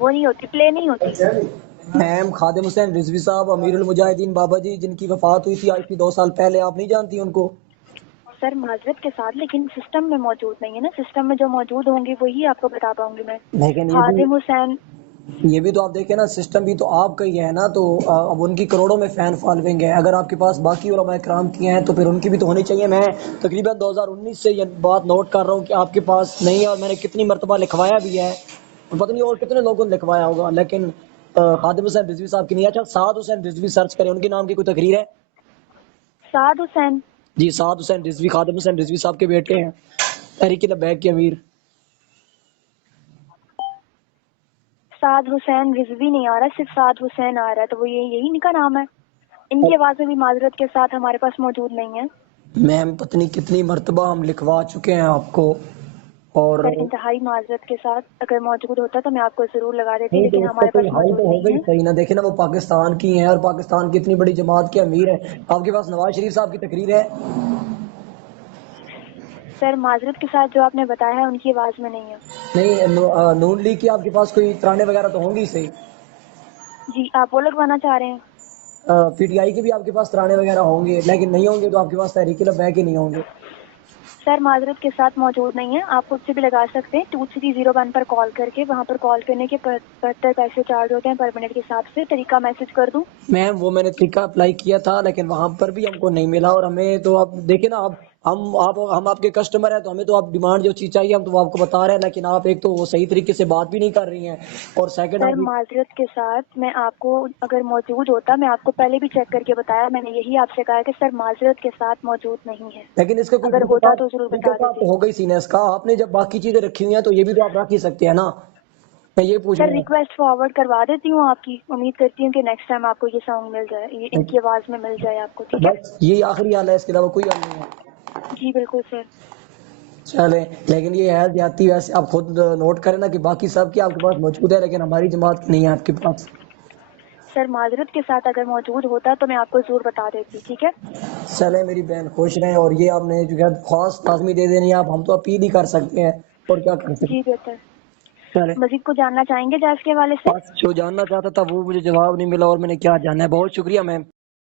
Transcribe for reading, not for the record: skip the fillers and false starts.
وہ نہیں ہوتی، پلے نہیں ہوتی۔ میم خادم حسین رضوی صاحب امیر المجاہدین بابا جی جن کی وفات ہوئی تھی آج سے 2 سال پہلے، آپ نہیں جانتی ان کو؟ سر معذرت کے ساتھ، لیکن سسٹم میں موجود نہیں ہے نا، سسٹم میں جو موجود ہوں گے وہی آپ کو بتا پاؤں گی میں۔ لیکن خادم حسین، یہ بھی تو آپ دیکھیں نا، سسٹم بھی تو آپ کا ہی ہے نا، تو اب ان کی کروڑوں میں فین فالوئنگ ہے، اگر آپ کے پاس باقی علماء کرام کی ہیں تو پھر ان کی بھی تو ہونی چاہیے۔ میں تقریباً 2019 سے یہ بات نوٹ کر رہا ہوں کہ آپ کے پاس نہیں ہے، اور میں نے کتنی مرتبہ لکھوایا بھی ہے، پتہ نہیں اور کتنے لوگوں نے لکھوایا ہوگا، لیکن خادم حسین رضوی صاحب کی نہیں۔ اچھا سعد حسین رضوی سرچ کریں، ان کے نام کی کوئی تقریر ہے؟ سعد حسین، جی سعد حسین رضوی، خادم حسین رضوی صاحب کے بیٹے ہیں، تحریک لبیک کے امیر۔ سعد حسین رضوی نہیں آ رہا، صرف سعد حسین آ رہا ہے، تو وہ یہی ان کا نام ہے۔ ان کی آوازیں بھی معذرت کے ساتھ ہمارے پاس موجود نہیں ہیں۔ میم پتہ نہیں کتنی مرتبہ ہم لکھوا چکے ہیں آپ کو، اور سر انتہائی معذرت کے ساتھ، اگر موجود ہوتا تو میں آپ کو ضرور لگا دیتی، نہیں تو لیکن اس کا ہمارے کوئی پاس حل تو موجود ہوگا نہیں ہی ہے۔ صحیح نا، دیکھیں نا وہ پاکستان کی ہیں اور پاکستان کی اتنی بڑی جماعت کے امیر ہیں، آپ کے پاس نواز شریف صاحب کی تقریر ہے؟ سر معذرت کے ساتھ جو آپ نے بتایا ہے ان کی آواز میں نہیں ہے۔ نہیں نون لیگ کی آپ کے پاس کوئی ترانے وغیرہ تو ہوں گی صحیح؟ جی آپ وہ لگوانا چاہ رہے ہیں؟ پی ٹی آئی کے بھی آپ کے پاس ترانے وغیرہ ہوں گے، لیکن نہیں ہوں گے تو آپ کے پاس تحریک لبیک کے نہیں ہوں گے۔ سر معذرت کے ساتھ موجود نہیں ہے، آپ خود سے بھی لگا سکتے ہیں 2301 پر کال کر کے، وہاں پر کال کرنے کے 75 پیسے چارج ہوتے ہیں پر منٹ کے حساب سے۔ طریقہ میسج کر دوں؟ میم وہ میں نے طریقہ اپلائی کیا تھا، لیکن وہاں پر بھی ہم کو نہیں ملا، اور ہمیں تو آپ دیکھیں نا، اب ہم آپ کے کسٹمر ہیں تو ہمیں تو آپ ڈیمانڈ جو چیز چاہیے ہم تو آپ کو بتا رہے ہیں، لیکن آپ ایک تو وہ صحیح طریقے سے بات بھی نہیں کر رہی ہیں، اور سیکنڈ سر آپ معذرت کے ساتھ میں آپ کو اگر موجود ہوتا میں آپ کو پہلے بھی چیک کر کے بتایا، میں نے یہی آپ سے کہا کہ سر معذرت کے ساتھ موجود نہیں ہے، لیکن اس کا کوئی اگر ہوتا تو ضرور بتا طریقہ دیتی۔ تو ہو گئی سی نا اس کا، آپ نے جب باقی چیزیں رکھی ہوئی ہیں تو یہ بھی تو آپ رکھ ہی سکتے ہیں نا، میں یہ پوچھ سر رہا ہوں۔ ریکویسٹ فارورڈ کروا دیتی ہوں آپ کی، امید کرتی ہوں کہ نیکسٹ ٹائم آپ کو یہ سانگ مل جائے، یہ ان کی آواز میں مل جائے آپ کو، ٹھیک ہے؟ بس یہی آخری حل ہے، اس کے علاوہ کوئی حل نہیں ہے؟ جی بالکل سر۔ چلیں، لیکن یہ ہے زیادتی، ویسے آپ خود نوٹ کریں نا کہ باقی سب کی آپ کے پاس موجود ہے، لیکن ہماری جماعت کی نہیں ہے آپ کے پاس۔ سر معذرت کے ساتھ اگر موجود ہوتا تو میں آپ کو ضرور بتا دیتی، ٹھیک ہے؟ چلیں میری بہن خوش رہیں، اور یہ آپ نے جو ہے خاص لازمی دے دینی ہے، آپ ہم تو اپیل ہی کر سکتے ہیں اور کیا کر سکتے جی ہیں۔ بہتر۔ چلیں، مزید کو جاننا چاہیں گے جائز کے حوالے سے؟ بس جو جاننا چاہتا تھا وہ مجھے جواب نہیں ملا، اور میں نے کیا جاننا ہے۔ بہت شکریہ میم۔